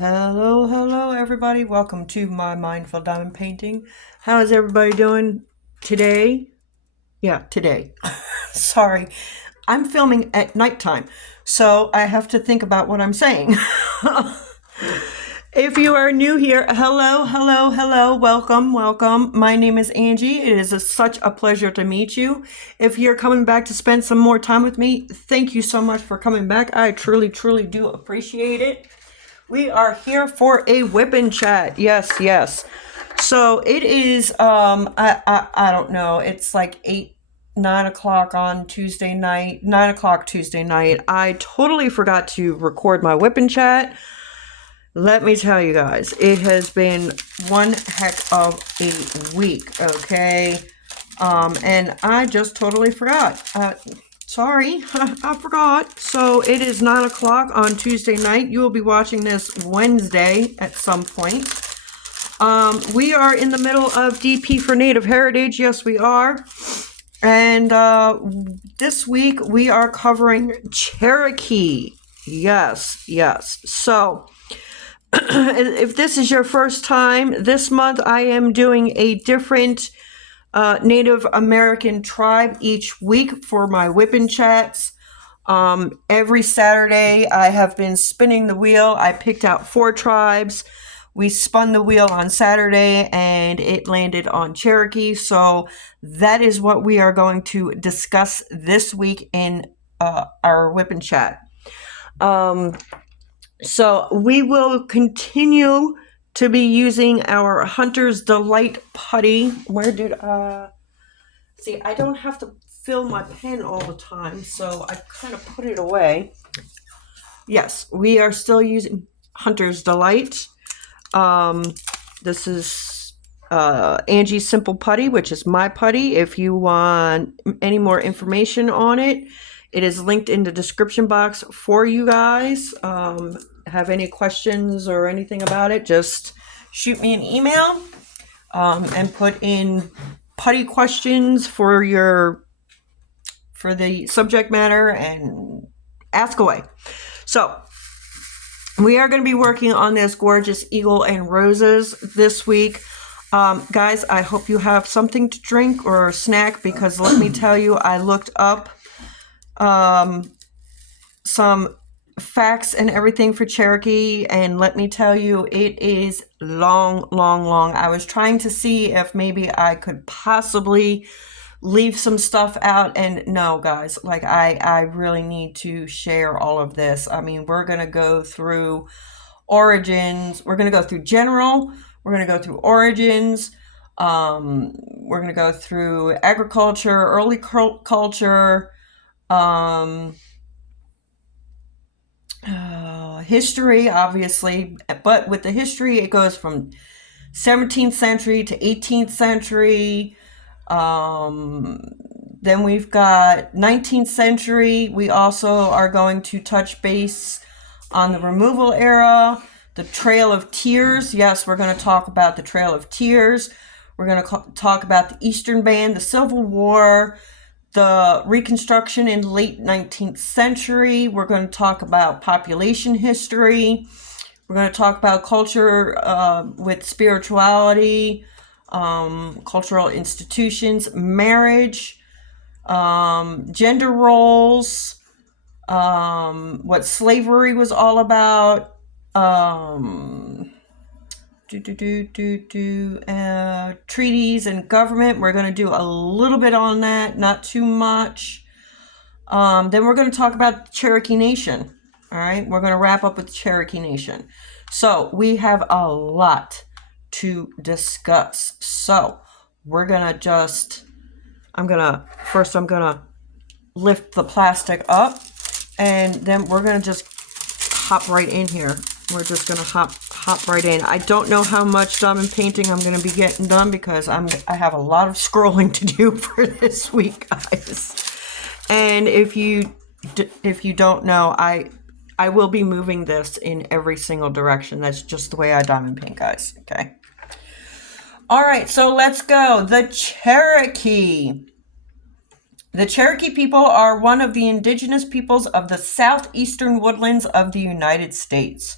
Hello, hello, everybody. Welcome to my Mindful Diamond Painting. How is everybody doing today? Yeah, today. Sorry. I'm filming at nighttime, so I have to think about what I'm saying. If you are new here, hello, hello, hello, welcome, welcome. My name is Angie. It is such a pleasure to meet you. If you're coming back to spend some more time with me, thank you so much for coming back. I truly, truly do appreciate it. We are here for a whip and chat. Yes, yes. So it is, I don't know. It's like 9 o'clock on Tuesday night, 9 o'clock Tuesday night. I totally forgot to record my whip and chat. Let me tell you guys, it has been one heck of a week, okay? And I just totally forgot. Sorry, I forgot. So it is 9 o'clock on Tuesday night. You will be watching this Wednesday at some point. We are in the middle of DP for Native Heritage. Yes, we are. And this week we are covering Cherokee. Yes, yes. So if this is your first time, this month I am doing a different Native American tribe each week for my whipping chats. Every Saturday I have been spinning the wheel. I picked out 4 tribes. We spun the wheel on Saturday and it landed on Cherokee. So that is what we are going to discuss this week in our whipping chat. So we will continue to be using our Hunter's Delight putty. Where did, see, I don't have to fill my pen all the time, so I kind of put it away. Yes, we are still using Hunter's Delight. This is Angie's Simple Putty, which is my putty. If you want any more information on it, it is linked in the description box for you guys. Have any questions or anything about it, just shoot me an email and put in putty questions for the subject matter and ask away. So we are going to be working on this gorgeous Eagle and Roses this week. Guys, I hope you have something to drink or a snack, because let me tell you, I looked up some facts and everything for Cherokee, and let me tell you, it is long, long, long. I was trying to see if maybe I could possibly leave some stuff out, and no, guys, like I really need to share all of this. I mean, we're gonna go through origins, we're gonna go through general, we're gonna go through origins, we're gonna go through agriculture, early culture, history, obviously, but with the history, it goes from 17th century to 18th century. Then we've got 19th century. We also are going to touch base on the removal era, the Trail of Tears. Yes, we're going to talk about the Trail of Tears. We're going to talk about the Eastern Band, the Civil War, the Reconstruction in late 19th century. We're going to talk about population history. We're going to talk about culture with spirituality, cultural institutions, marriage, gender roles, what slavery was all about, treaties and government. We're going to do a little bit on that, not too much. Then we're going to talk about the Cherokee Nation. All right, we're going to wrap up with the Cherokee Nation. So we have a lot to discuss. So we're going to I'm going to lift the plastic up, and then we're going to just hop right in here. We're just going to hop right in. I don't know how much diamond painting I'm going to be getting done, because I have a lot of scrolling to do for this week, guys. And if you don't know, I will be moving this in every single direction. That's just the way I diamond paint, guys. Okay. All right, so let's go. The Cherokee. The Cherokee people are one of the indigenous peoples of the southeastern woodlands of the United States.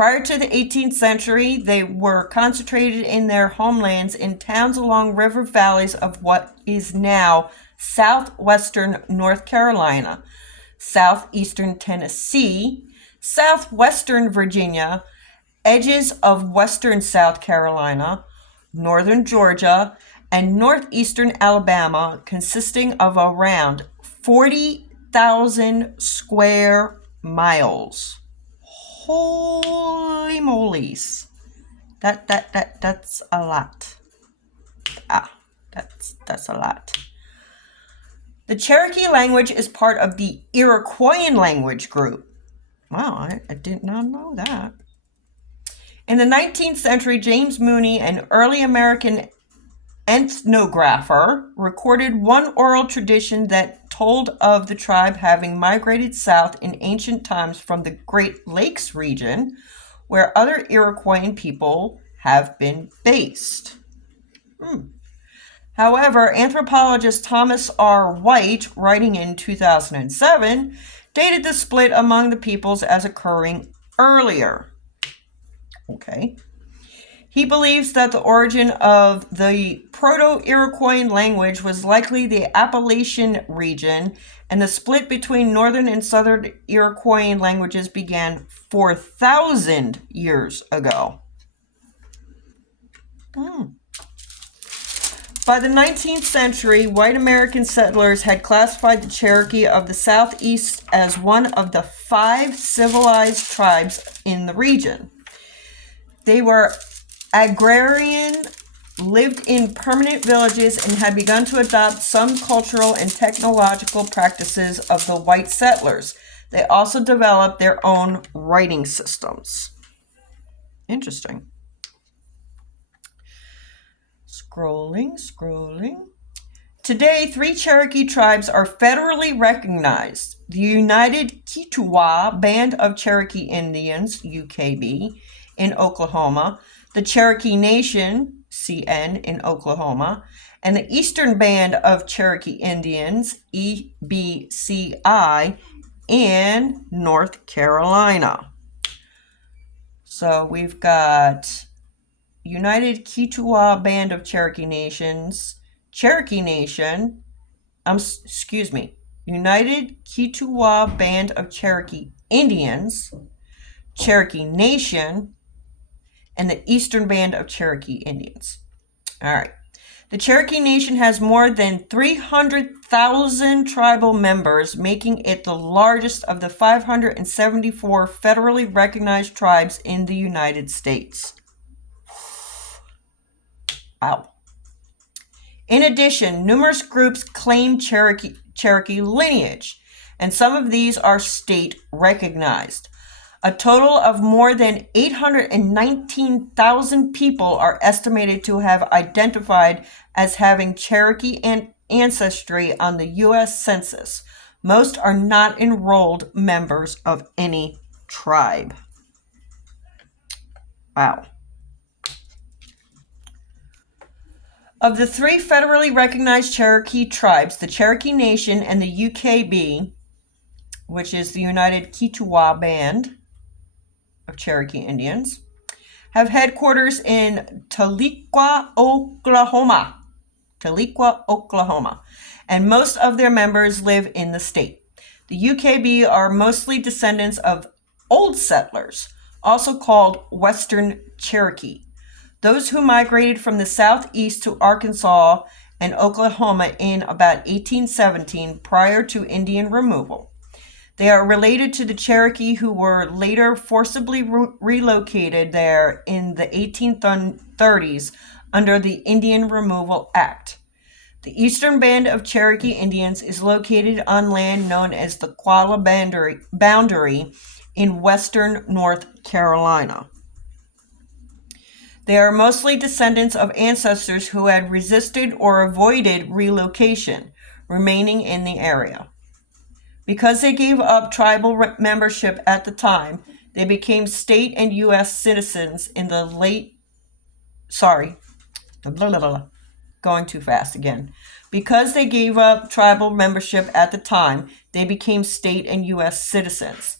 Prior to the 18th century, they were concentrated in their homelands in towns along river valleys of what is now southwestern North Carolina, southeastern Tennessee, southwestern Virginia, edges of western South Carolina, northern Georgia, and northeastern Alabama, consisting of around 40,000 square miles. Holy moly's. That's a lot. That's a lot. The Cherokee language is part of the Iroquoian language group. Wow, I did not know that. In the 19th century, James Mooney, an early American ethnographer, recorded one oral tradition that told of the tribe having migrated south in ancient times from the Great Lakes region, where other Iroquoian people have been based. However, anthropologist Thomas R. White, writing in 2007, dated the split among the peoples as occurring earlier. Okay. He believes that the origin of the Proto-Iroquoian language was likely the Appalachian region, and the split between northern and southern Iroquoian languages began 4,000 years ago. By the 19th century, white American settlers had classified the Cherokee of the Southeast as one of the 5 civilized tribes in the region. They were agrarian, lived in permanent villages, and had begun to adopt some cultural and technological practices of the white settlers. They also developed their own writing systems. Interesting. Scrolling. Today, 3 Cherokee tribes are federally recognized. The United Kituwa Band of Cherokee Indians, UKB, in Oklahoma, the Cherokee Nation, CN, in Oklahoma, and the Eastern Band of Cherokee Indians, EBCI, in North Carolina. So we've got United Kituwa Band of Cherokee Nations, Cherokee Nation, United Kituwa Band of Cherokee Indians, Cherokee Nation, and the Eastern Band of Cherokee Indians. All right. The Cherokee Nation has more than 300,000 tribal members, making it the largest of the 574 federally recognized tribes in the United States. Wow. In addition, numerous groups claim Cherokee lineage, and some of these are state recognized. A total of more than 819,000 people are estimated to have identified as having Cherokee ancestry on the U.S. Census. Most are not enrolled members of any tribe. Wow. Of the 3 federally recognized Cherokee tribes, the Cherokee Nation and the UKB, which is the United Kituwa Band of Cherokee Indians, have headquarters in Tahlequah, Oklahoma, and most of their members live in the state. The UKB are mostly descendants of old settlers, also called Western Cherokee, those who migrated from the southeast to Arkansas and Oklahoma in about 1817 prior to Indian removal. They are related to the Cherokee who were later forcibly relocated there in the 1830s under the Indian Removal Act. The Eastern Band of Cherokee Indians is located on land known as the Qualla Boundary in western North Carolina. They are mostly descendants of ancestors who had resisted or avoided relocation, remaining in the area. Because they gave up tribal membership at the time, they became state and U.S. citizens in the going too fast again. Because they gave up tribal membership at the time, they became state and U.S. citizens.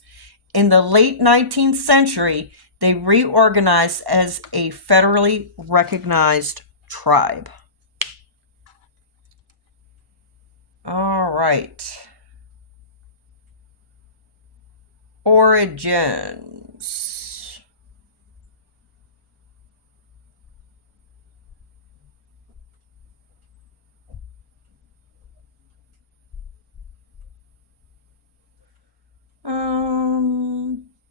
In the late 19th century, they reorganized as a federally recognized tribe. All right. Origins.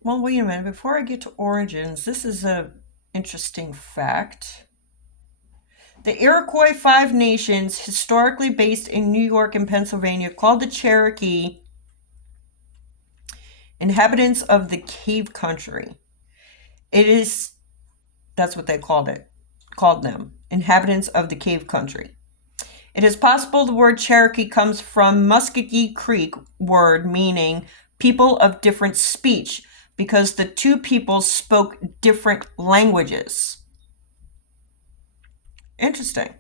Well, wait a minute. Before I get to origins, this is an interesting fact. The Iroquois Five Nations, historically based in New York and Pennsylvania, called the Cherokee inhabitants of the cave country. That's what they called them, inhabitants of the cave country. It is possible the word Cherokee comes from Muskogee Creek word meaning people of different speech, because the two peoples spoke different languages. Interesting.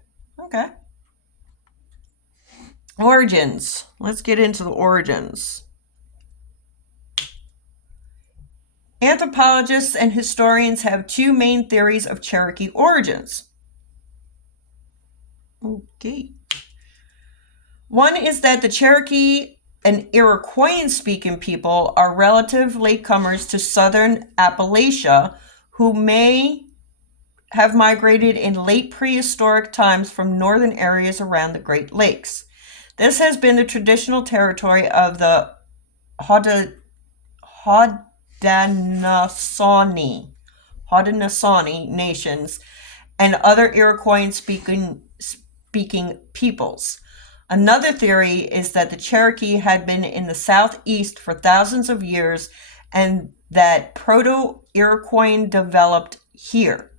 Okay. Origins. Let's get into the origins. Anthropologists and historians have two main theories of Cherokee origins. Okay. One is that the Cherokee and Iroquoian-speaking people are relative latecomers to southern Appalachia who may have migrated in late prehistoric times from northern areas around the Great Lakes. This has been the traditional territory of the Haudenosaunee nations and other Iroquoian-speaking peoples. Another theory is that the Cherokee had been in the southeast for thousands of years and that Proto-Iroquoian developed here.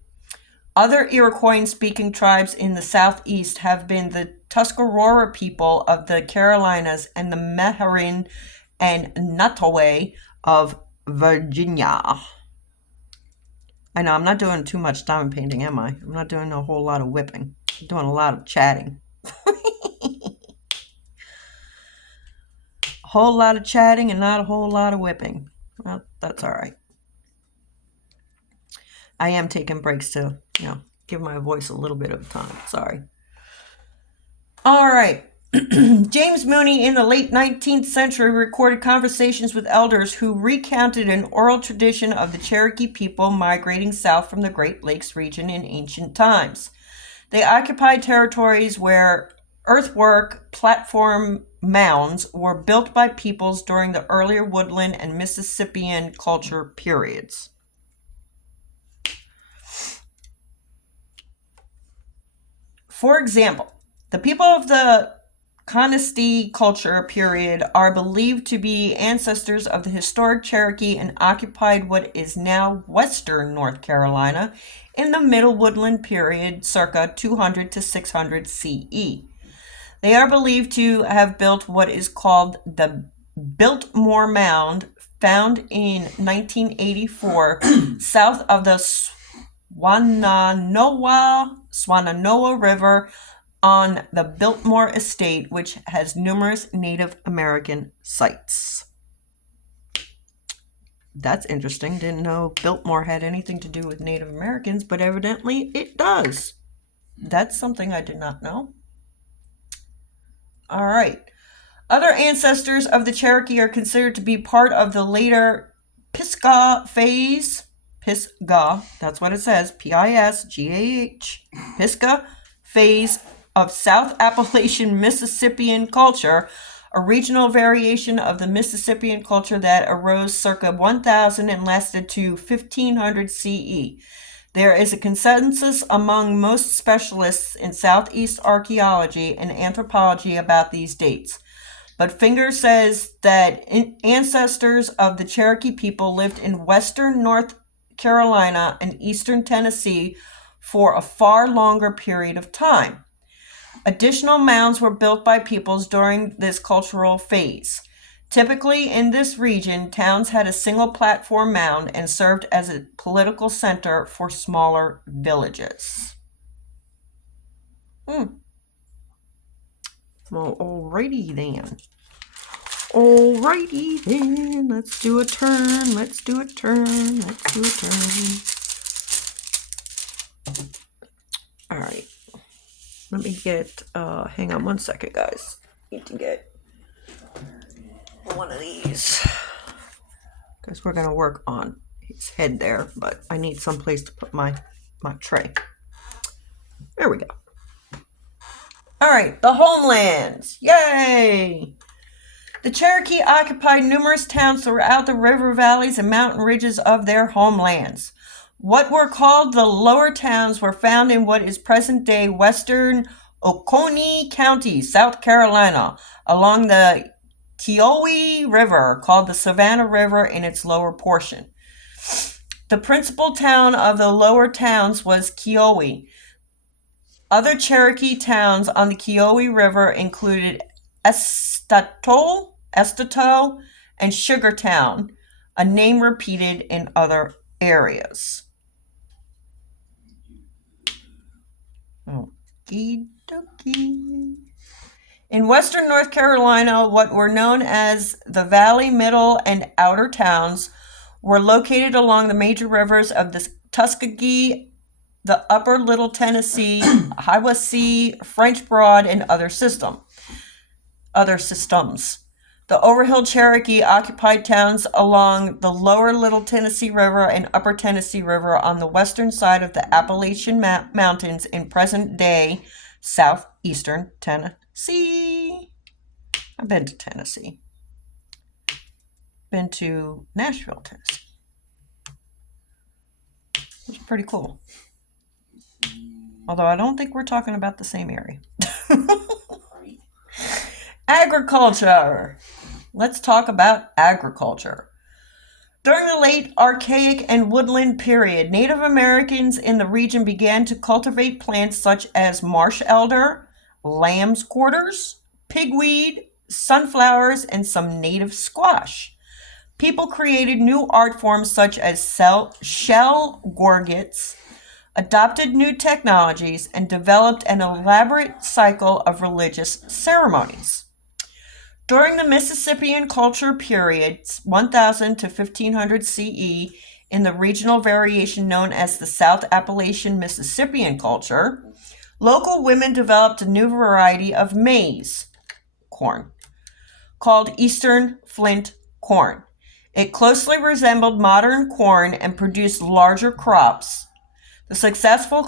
Other Iroquoian-speaking tribes in the southeast have been the Tuscarora people of the Carolinas and the Meherrin and Nottoway of Virginia. I know I'm not doing too much diamond painting, am I? I'm not doing a whole lot of whipping. I'm doing a lot of chatting. A whole lot of chatting and not a whole lot of whipping. Well, that's all right. I am taking breaks to, give my voice a little bit of time. Sorry. All right. James Mooney in the late 19th century recorded conversations with elders who recounted an oral tradition of the Cherokee people migrating south from the Great Lakes region in ancient times. They occupied territories where earthwork platform mounds were built by peoples during the earlier woodland and Mississippian culture periods. For example, the people of the Conisty culture period are believed to be ancestors of the historic Cherokee and occupied what is now western North Carolina in the Middle Woodland period, circa 200 to 600 CE. They are believed to have built what is called the Biltmore Mound, found in 1984 south of the Swannanoa River on the Biltmore Estate, which has numerous Native American sites. That's interesting. Didn't know Biltmore had anything to do with Native Americans, but evidently it does. That's something I did not know. All right. Other ancestors of the Cherokee are considered to be part of the later Pisgah phase. Pisgah, that's what it says, P-I-S-G-A-H, Pisgah phase of South Appalachian Mississippian culture, a regional variation of the Mississippian culture that arose circa 1000 and lasted to 1500 CE. There is a consensus among most specialists in Southeast archaeology and anthropology about these dates. But Finger says that ancestors of the Cherokee people lived in western North Carolina and eastern Tennessee for a far longer period of time. Additional mounds were built by peoples during this cultural phase. Typically in this region, towns had a single platform mound and served as a political center for smaller villages. Well, alrighty then. Alrighty then, let's do a turn. Let's do a turn. Let's do a turn. All right. Let me get, hang on one second, guys. Need to get one of these. Because we're going to work on his head there, but I need some place to put my tray. There we go. All right, the homelands. Yay! The Cherokee occupied numerous towns throughout the river valleys and mountain ridges of their homelands. What were called the lower towns were found in what is present-day western Oconee County, South Carolina, along the Kiowa River, called the Savannah River in its lower portion. The principal town of the lower towns was Kiowa. Other Cherokee towns on the Kiowa River included Estato, and Sugartown, a name repeated in other areas. Okie dokie. In western North Carolina, what were known as the Valley, Middle, and Outer Towns were located along the major rivers of the Tuskegee, the Upper Little Tennessee, Hiwassee, French Broad, and other systems. The Overhill Cherokee occupied towns along the Lower Little Tennessee River and Upper Tennessee River on the western side of the Appalachian Mountains in present-day southeastern Tennessee. I've been to Tennessee. Been to Nashville, Tennessee. It was pretty cool. Although I don't think we're talking about the same area. Agriculture. Let's talk about agriculture. During the late Archaic and Woodland period, Native Americans in the region began to cultivate plants such as marsh elder, lamb's quarters, pigweed, sunflowers, and some native squash. People created new art forms such as shell gorgets, adopted new technologies, and developed an elaborate cycle of religious ceremonies. During the Mississippian culture period, 1000 to 1500 CE, in the regional variation known as the South Appalachian Mississippian culture, local women developed a new variety of maize, corn, called Eastern Flint corn. It closely resembled modern corn and produced larger crops. The successful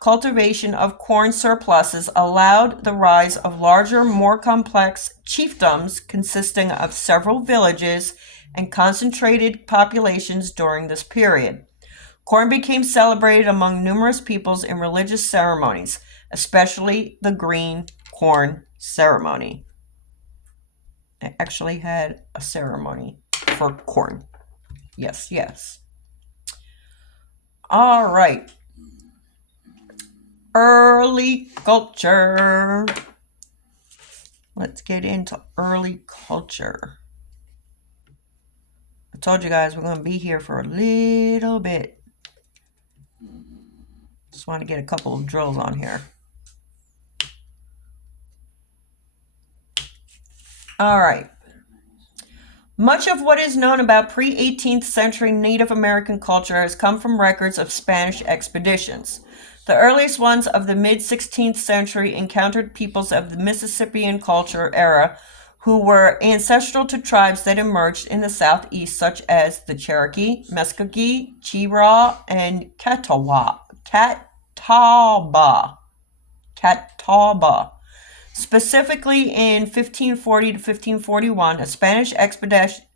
cultivation of corn surpluses allowed the rise of larger, more complex chiefdoms consisting of several villages and concentrated populations during this period. Corn became celebrated among numerous peoples in religious ceremonies, especially the green corn ceremony. I actually had a ceremony for corn. Yes, yes. All right. Early culture. Let's get into early culture. I told you guys we're going to be here for a little bit. Just want to get a couple of drills on here. All right. Much of what is known about pre-18th century Native American culture has come from records of Spanish expeditions. The earliest ones of the mid-16th century encountered peoples of the Mississippian culture era who were ancestral to tribes that emerged in the southeast, such as the Cherokee, Muskogee, Chiraw, and Catawba. Specifically in 1540 to 1541, a Spanish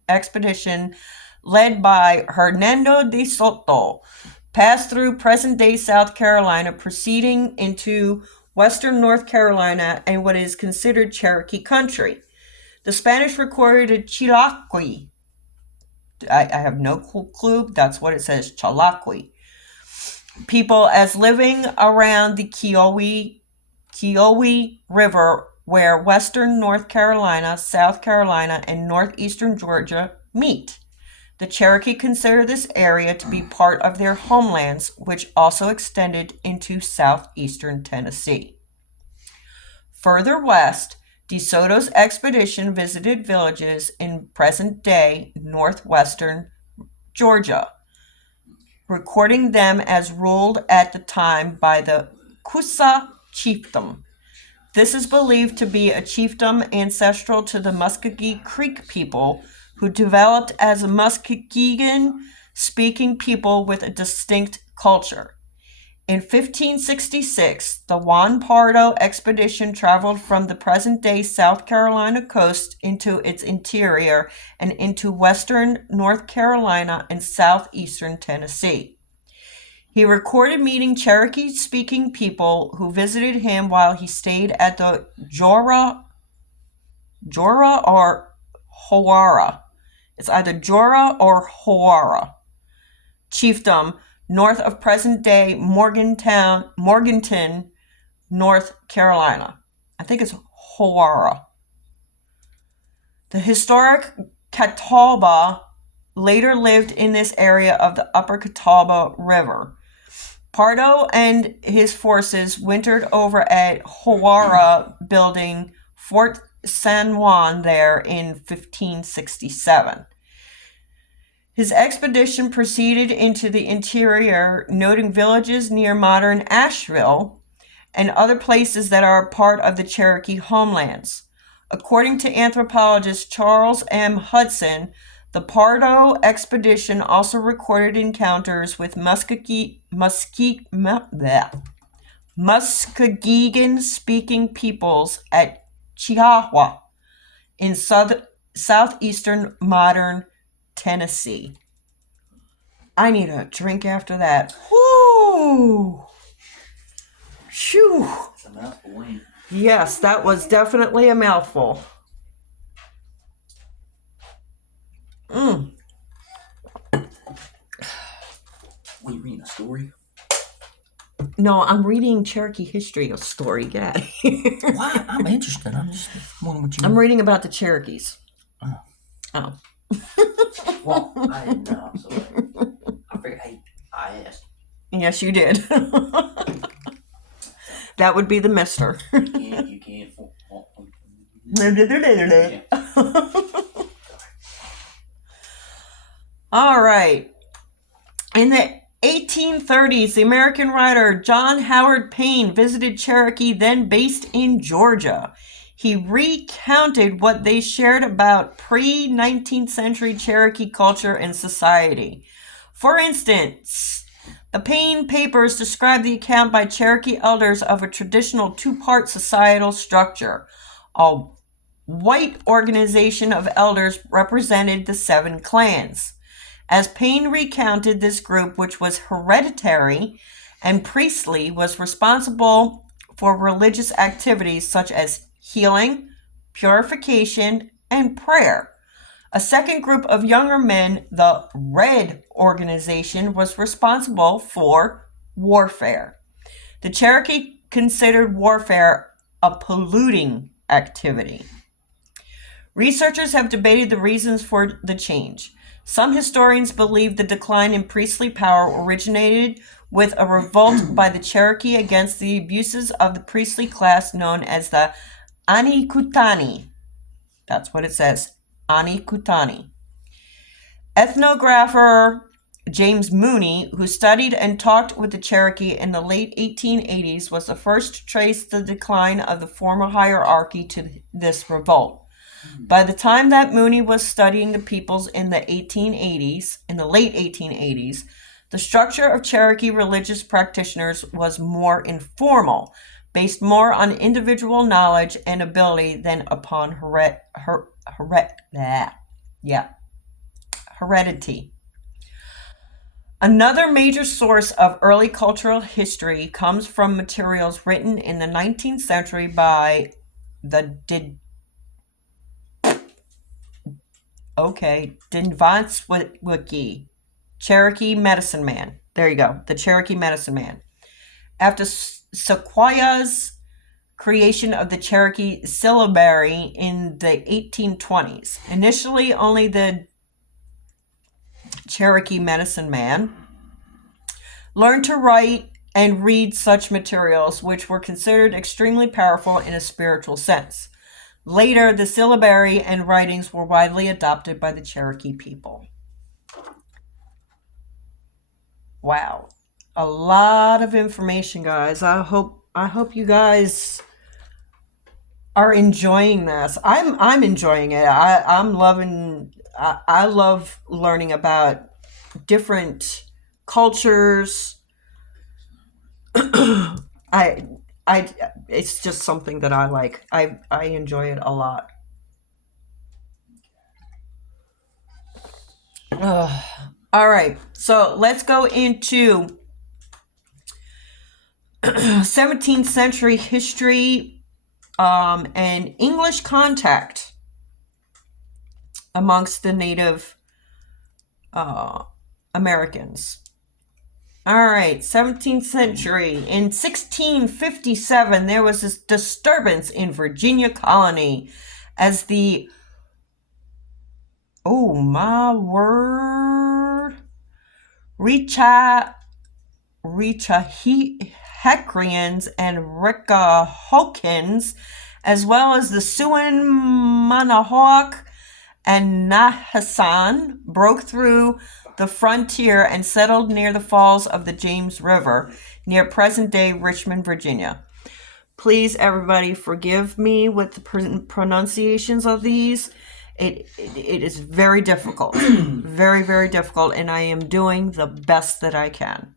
expedition led by Hernando de Soto passed through present-day South Carolina, proceeding into western North Carolina and what is considered Cherokee country. The Spanish recorded Chilaqui. I have no clue. That's what it says, Chilaqui. People as living around the Kiowa River, where western North Carolina, South Carolina, and northeastern Georgia meet. The Cherokee consider this area to be part of their homelands, which also extended into southeastern Tennessee. Further west, DeSoto's expedition visited villages in present-day northwestern Georgia, recording them as ruled at the time by the Coosa chiefdom. This is believed to be a chiefdom ancestral to the Muskogee Creek people, who developed as a Muskegean-speaking people with a distinct culture. In 1566, the Juan Pardo expedition traveled from the present-day South Carolina coast into its interior and into western North Carolina and southeastern Tennessee. He recorded meeting Cherokee-speaking people who visited him while he stayed at the Jorah or Howara. It's either Jorah or Howara chiefdom, north of present-day Morganton, North Carolina. I think it's Howara. The historic Catawba later lived in this area of the upper Catawba River. Pardo and his forces wintered over at Howara, building Fort San Juan there in 1567. His expedition proceeded into the interior, noting villages near modern Asheville and other places that are part of the Cherokee homelands. According to anthropologist Charles M. Hudson, the Pardo expedition also recorded encounters with Muskegean-speaking peoples at Chihuahua in southeastern modern Tennessee. I need a drink after that. Woo! Shoo! It's a mouthful, ain't it? Yes, that was definitely a mouthful. Were you reading a story? No, I'm reading Cherokee history, a story. Get out of here. Why? I'm interested. I'm just wondering what you. I'm reading about the Cherokees. Oh. Well, I didn't know, so I figured, hey, I asked. Yes, you did. That would be the mister. You can't. All right. In the 1830s, the American writer John Howard Payne visited Cherokee, then based in Georgia. He recounted what they shared about pre-19th century Cherokee culture and society. For instance, the Payne papers describe the account by Cherokee elders of a traditional two-part societal structure. A white organization of elders represented the 7 clans. As Payne recounted, this group, which was hereditary and priestly, was responsible for religious activities such as healing, purification, and prayer. A second group of younger men, the Red Organization, was responsible for warfare. The Cherokee considered warfare a polluting activity. Researchers have debated the reasons for the change. Some historians believe the decline in priestly power originated with a revolt by the Cherokee against the abuses of the priestly class known as the Anikutani. That's what it says, Anikutani. Ethnographer James Mooney, who studied and talked with the Cherokee in the late 1880s, was the first to trace the decline of the former hierarchy to this revolt. By the time that Mooney was studying the peoples in the late 1880s, the structure of Cherokee religious practitioners was more informal, based more on individual knowledge and ability than upon heredity. Another major source of early cultural history comes from materials written in the 19th century by the Dpfornativeheritage24 Cherokee Medicine Man. There you go, the Cherokee Medicine Man. After Sequoiah's creation of the Cherokee syllabary in the 1820s. Initially, only the Cherokee Medicine Man learned to write and read such materials, which were considered extremely powerful in a spiritual sense. Later, the syllabary and writings were widely adopted by the Cherokee people. Wow. A lot of information, guys. I hope you guys are enjoying this. I'm enjoying it. I'm loving I love learning about different cultures. I it's just something that I like. I enjoy it a lot. All right. So, let's go into 17th century history and English contact amongst the Native Americans. All right, 17th century. In 1657, there was this disturbance in Virginia colony as the, oh my word, Rechahecrians and Rickahokins, as well as the Siouan, Manahoac, and Nahassan, broke through the frontier and settled near the falls of the James River, near present-day Richmond, Virginia. Please, everybody, forgive me with the pronunciations of these. It is very difficult. Very, very difficult, and I am doing the best that I can.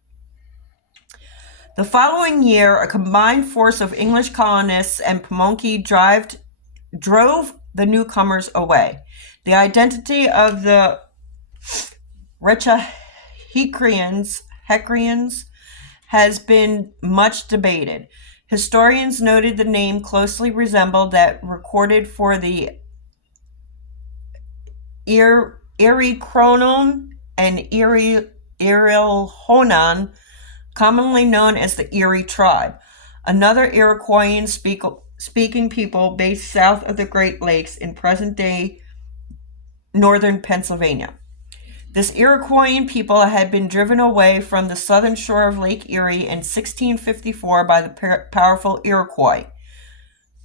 The following year, a combined force of English colonists and Pamunkey drove the newcomers away. The identity of the Rechahecrians has been much debated. Historians noted the name closely resembled that recorded for the Erie Cronon and Erilhonan, commonly known as the Erie tribe, another Iroquoian speaking people based south of the Great Lakes in present-day northern Pennsylvania. This Iroquoian people had been driven away from the southern shore of Lake Erie in 1654 by the powerful Iroquois.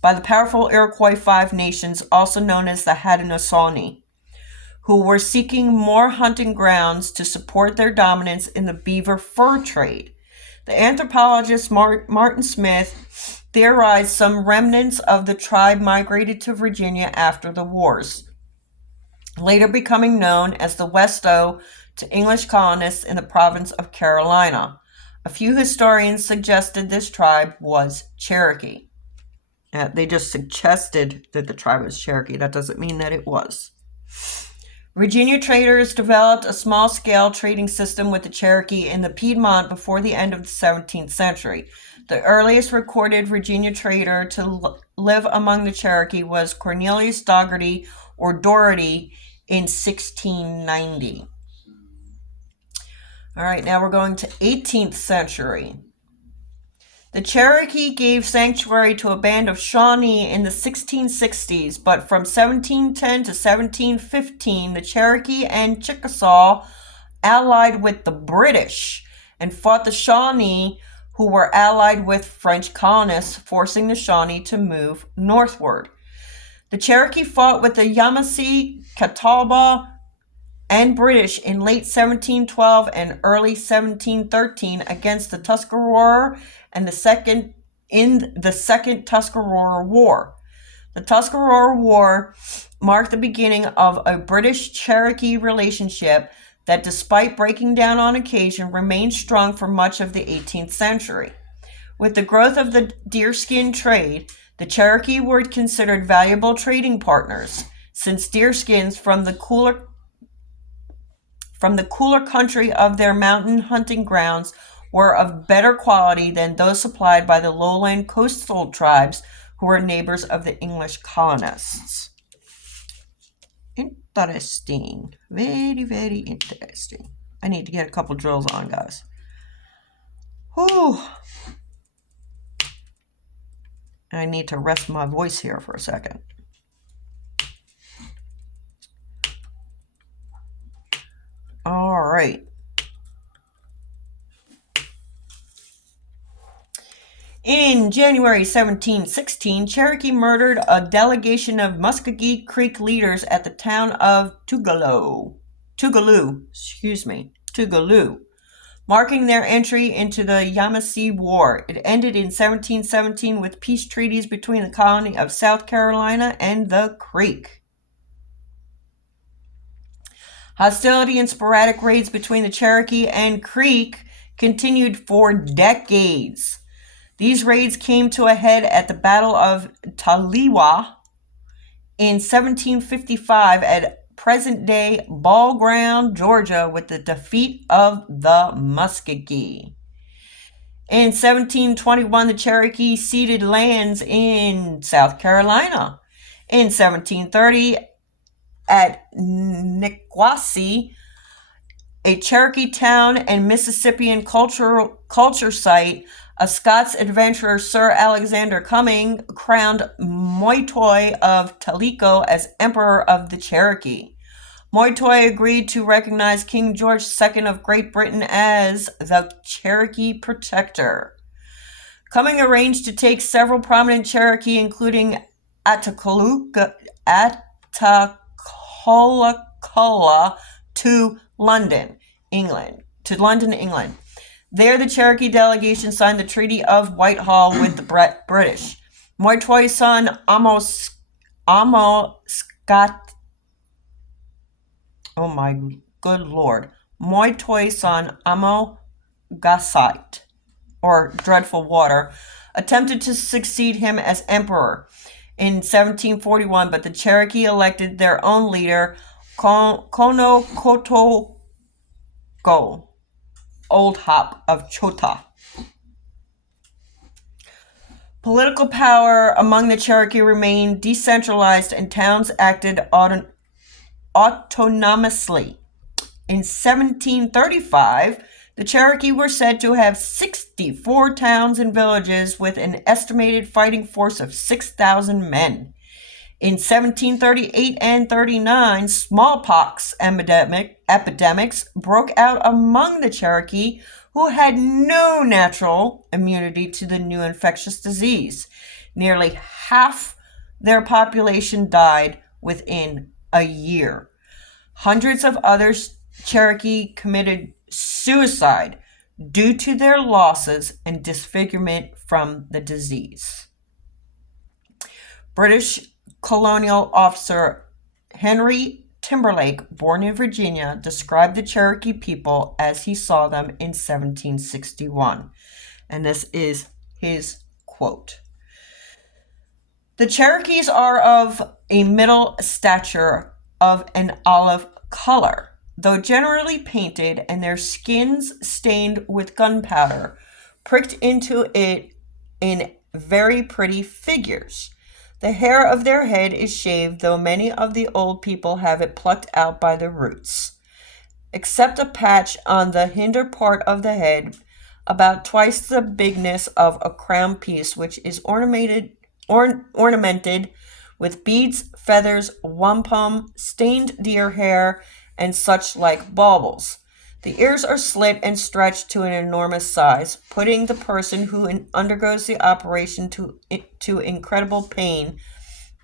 Five Nations, also known as the Haudenosaunee, who were seeking more hunting grounds to support their dominance in the beaver fur trade. The anthropologist Martin Smith theorized some remnants of the tribe migrated to Virginia after the wars, later becoming known as the Westo to English colonists in the province of Carolina. A few historians suggested this tribe was Cherokee. They just suggested that the tribe was Cherokee. That doesn't mean that it was. Virginia traders developed a small-scale trading system with the Cherokee in the Piedmont before the end of the 17th century. The earliest recorded Virginia trader to live among the Cherokee was Cornelius Dougherty or Doherty in 1690. All right, now we're going to 18th century. The Cherokee gave sanctuary to a band of Shawnee in the 1660s, but from 1710 to 1715, the Cherokee and Chickasaw allied with the British and fought the Shawnee, who were allied with French colonists, forcing the Shawnee to move northward. The Cherokee fought with the Yamasee, Catawba, and British in late 1712 and early 1713 against the Tuscarora and the second Tuscarora War. The Tuscarora War marked the beginning of a British-Cherokee relationship that, despite breaking down on occasion, remained strong for much of the 18th century. With the growth of the deerskin trade, the Cherokee were considered valuable trading partners, since deerskins from the cooler country of their mountain hunting grounds were of better quality than those supplied by the lowland coastal tribes who were neighbors of the English colonists. Interesting. Very, very interesting. I need to get a couple drills on, guys. Whew. I need to rest my voice here for a second. All right. In January 1716, Cherokee murdered a delegation of Muskogee Creek leaders at the town of Tougaloo, marking their entry into the Yamasee War. It ended in 1717 with peace treaties between the colony of South Carolina and the Creek. Hostility and sporadic raids between the Cherokee and Creek continued for decades. These raids came to a head at the Battle of Taliwa in 1755 at present-day Ball Ground, Georgia, with the defeat of the Muskogee. In 1721, the Cherokee ceded lands in South Carolina. In 1730, at Niquossee, a Cherokee town and Mississippian culture site, a Scots adventurer, Sir Alexander Cumming, crowned Moytoy of Talico as Emperor of the Cherokee. Moytoy agreed to recognize King George II of Great Britain as the Cherokee Protector. Cumming arranged to take several prominent Cherokee, including Atacoluca, to London, England. There, the Cherokee delegation signed the Treaty of Whitehall with the British. Moytoy's son, Moytoy's son, Amogasight, or Dreadful Water, attempted to succeed him as emperor in 1741, but the Cherokee elected their own leader, Konokotoko, Old Hop of Chota. Political power among the Cherokee remained decentralized and towns acted autonomously. In 1735, the Cherokee were said to have 64 towns and villages with an estimated fighting force of 6,000 men. In 1738 and 39, smallpox epidemics broke out among the Cherokee, who had no natural immunity to the new infectious disease. Nearly half their population died within a year. Hundreds of other Cherokee committed suicide due to their losses and disfigurement from the disease. British colonial officer Henry Timberlake, born in Virginia, described the Cherokee people as he saw them in 1761. And this is his quote. The Cherokees are of a middle stature, of an olive color, though generally painted, and their skins stained with gunpowder, pricked into it in very pretty figures. The hair of their head is shaved, though many of the old people have it plucked out by the roots. Except a patch on the hinder part of the head, about twice the bigness of a crown piece, which is ornamented with beads, feathers, wampum, stained deer hair, and such like baubles. The ears are slit and stretched to an enormous size, putting the person who undergoes the operation to incredible pain,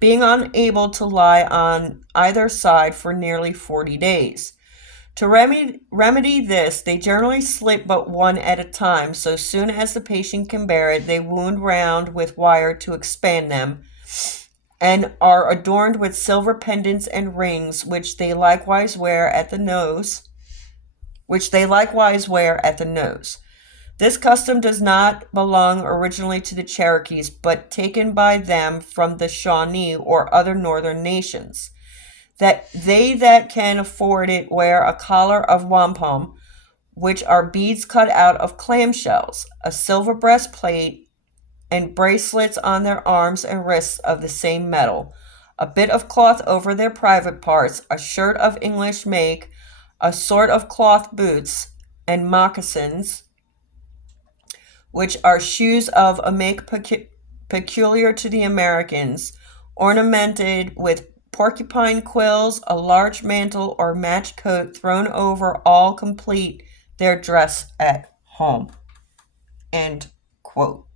being unable to lie on either side for nearly 40 days. To remedy this, they generally slit but one at a time. So soon as the patient can bear it, they wound round with wire to expand them, and are adorned with silver pendants and rings, which they likewise wear at the nose. This custom does not belong originally to the Cherokees, but taken by them from the Shawnee or other northern nations. That they that can afford it wear a collar of wampum, which are beads cut out of clamshells, a silver breastplate, and bracelets on their arms and wrists of the same metal, a bit of cloth over their private parts, a shirt of English make, a sort of cloth boots, and moccasins, which are shoes of a make peculiar to the Americans, ornamented with porcupine quills, a large mantle or match coat thrown over all complete their dress at home. End quote.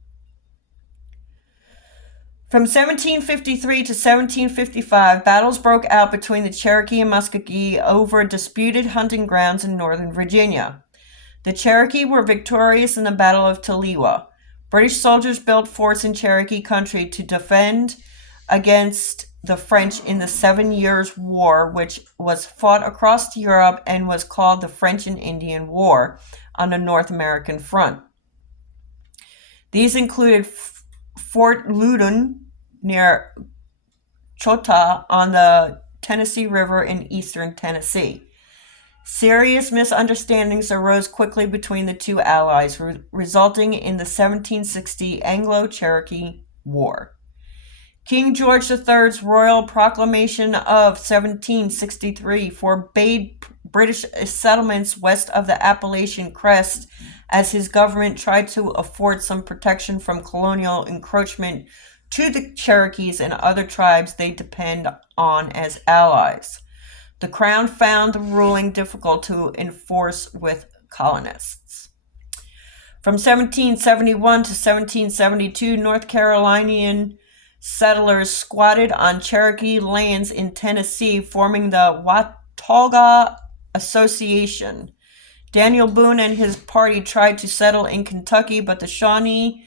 From 1753 to 1755, battles broke out between the Cherokee and Muskogee over disputed hunting grounds in northern Virginia. The Cherokee were victorious in the Battle of Taliwa. British soldiers built forts in Cherokee country to defend against the French in the 7 Years' War, which was fought across Europe and was called the French and Indian War on the North American front. These included Fort Loudon near Chota on the Tennessee River in eastern Tennessee. Serious misunderstandings arose quickly between the two allies, resulting in the 1760 Anglo-Cherokee War. King George III's Royal Proclamation of 1763 forbade British settlements west of the Appalachian Crest as his government tried to afford some protection from colonial encroachment to the Cherokees and other tribes they depend on as allies. The Crown found the ruling difficult to enforce with colonists. From 1771 to 1772, North Carolinian settlers squatted on Cherokee lands in Tennessee, forming the Watauga Association. Daniel Boone and his party tried to settle in Kentucky, but the Shawnee,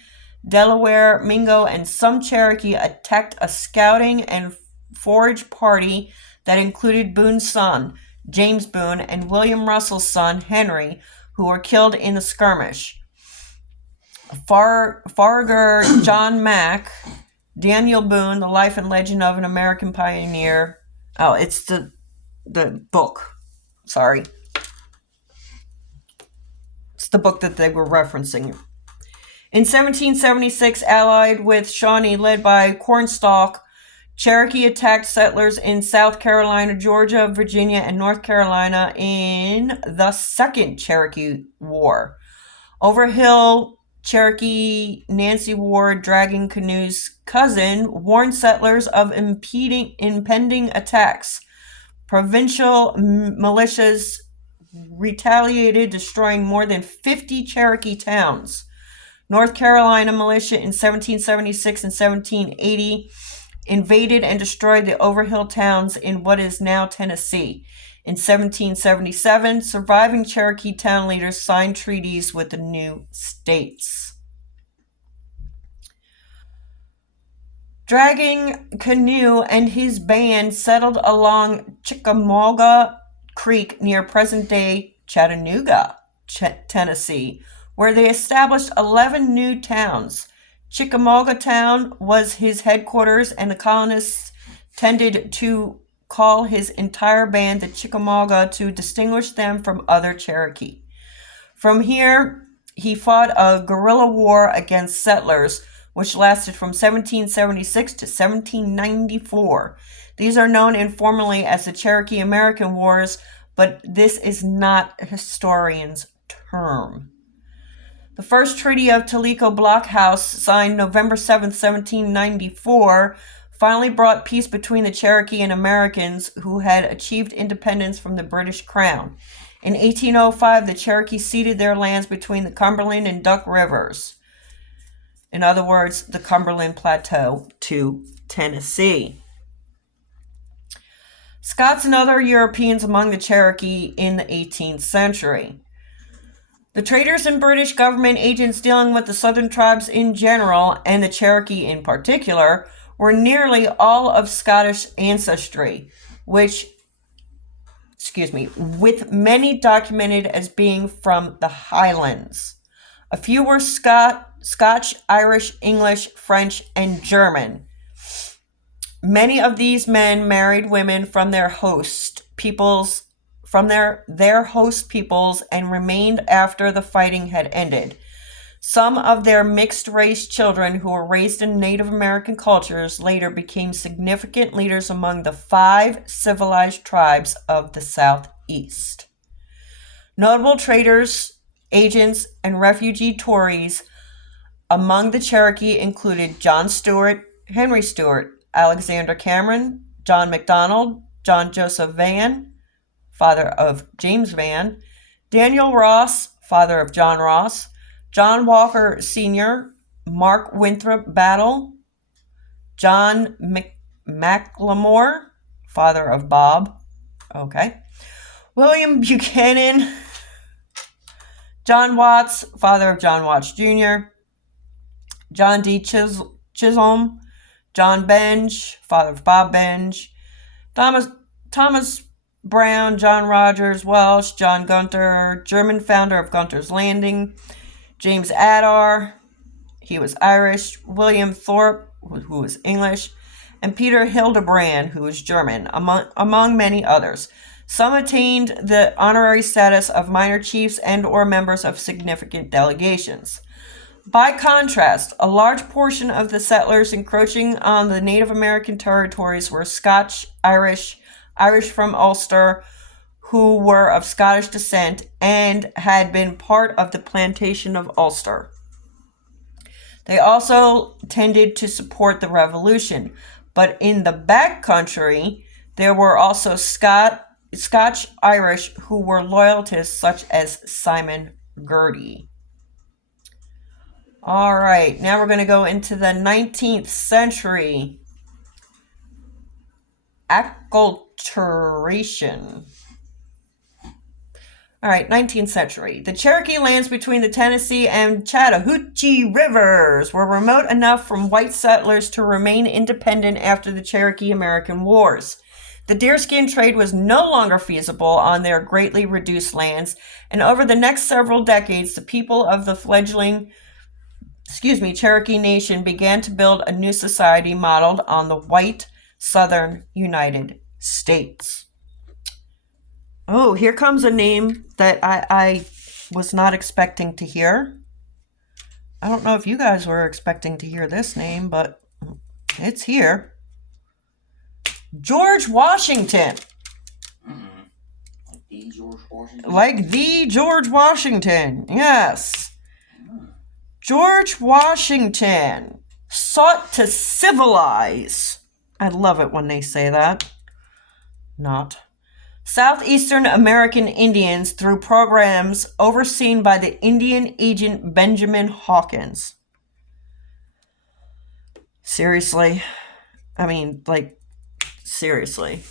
Delaware, Mingo, and some Cherokee attacked a scouting and forage party that included Boone's son, James Boone, and William Russell's son, Henry, who were killed in the skirmish. Farragut John Mack, Daniel Boone, The Life and Legend of an American Pioneer. Oh, it's the book. Sorry. It's the book that they were referencing. In 1776, allied with Shawnee, led by Cornstalk, Cherokee attacked settlers in South Carolina, Georgia, Virginia, and North Carolina in the Second Cherokee War. Overhill Cherokee Nancy Ward, Dragging Canoe's cousin, warned settlers of impending attacks. Provincial militias retaliated, destroying more than 50 Cherokee towns. North Carolina militia in 1776 and 1780 invaded and destroyed the Overhill towns in what is now Tennessee. In 1777, surviving Cherokee town leaders signed treaties with the new states. Dragging Canoe and his band settled along Chickamauga Creek near present-day Chattanooga, Tennessee, where they established 11 new towns. Chickamauga Town was his headquarters, and the colonists tended to call his entire band the Chickamauga to distinguish them from other Cherokee. From here, he fought a guerrilla war against settlers, which lasted from 1776 to 1794. These are known informally as the Cherokee American Wars, but this is not a historian's term. The first Treaty of Tellico Blockhouse, signed November 7, 1794, finally brought peace between the Cherokee and Americans who had achieved independence from the British Crown. In 1805, the Cherokee ceded their lands between the Cumberland and Duck Rivers. In other words, the Cumberland Plateau to Tennessee. Scots and other Europeans among the Cherokee in the 18th century. The traders and British government agents dealing with the southern tribes in general, and the Cherokee in particular, were nearly all of Scottish ancestry, with many documented as being from the Highlands. A few were Scotch, Irish, English, French, and German. Many of these men married women from their host peoples, and remained after the fighting had ended. Some of their mixed-race children who were raised in Native American cultures later became significant leaders among the 5 civilized tribes of the Southeast. Notable traders, agents, and refugee Tories among the Cherokee included John Stewart, Henry Stewart, Alexander Cameron, John MacDonald, John Joseph Van, father of James Van, Daniel Ross, father of John Ross, John Walker Sr., Mark Winthrop Battle, John McLemore, father of Bob. Okay. William Buchanan. John Watts, father of John Watts Jr. John D. Chisholm. John Benge, father of Bob Benge. Thomas Brown, John Rogers Welsh, John Gunter, German founder of Gunter's Landing. James Adar, he was Irish. William Thorpe, who was English. And Peter Hildebrand, who was German, among many others. Some attained the honorary status of minor chiefs and or members of significant delegations. By contrast, a large portion of the settlers encroaching on the Native American territories were Scotch, Irish from Ulster, who were of Scottish descent and had been part of the plantation of Ulster. They also tended to support the revolution, but in the back country, there were also Scotch-Irish who were loyalists such as Simon Girty. All right, now we're going to go into the 19th century. Acculturation. All right, 19th century. The Cherokee lands between the Tennessee and Chattahoochee rivers were remote enough from white settlers to remain independent after the Cherokee-American Wars. The deerskin trade was no longer feasible on their greatly reduced lands, and over the next several decades, the people of the fledgling Cherokee Nation began to build a new society modeled on the white Southern United States. Oh, here comes a name that I was not expecting to hear. I don't know if you guys were expecting to hear this name, but it's here. George Washington. Like the George Washington? Like the George Washington, yes. George Washington sought to civilize. I love it when they say that. Not. Southeastern American Indians through programs overseen by the Indian agent Benjamin Hawkins. Seriously? I mean, like, seriously.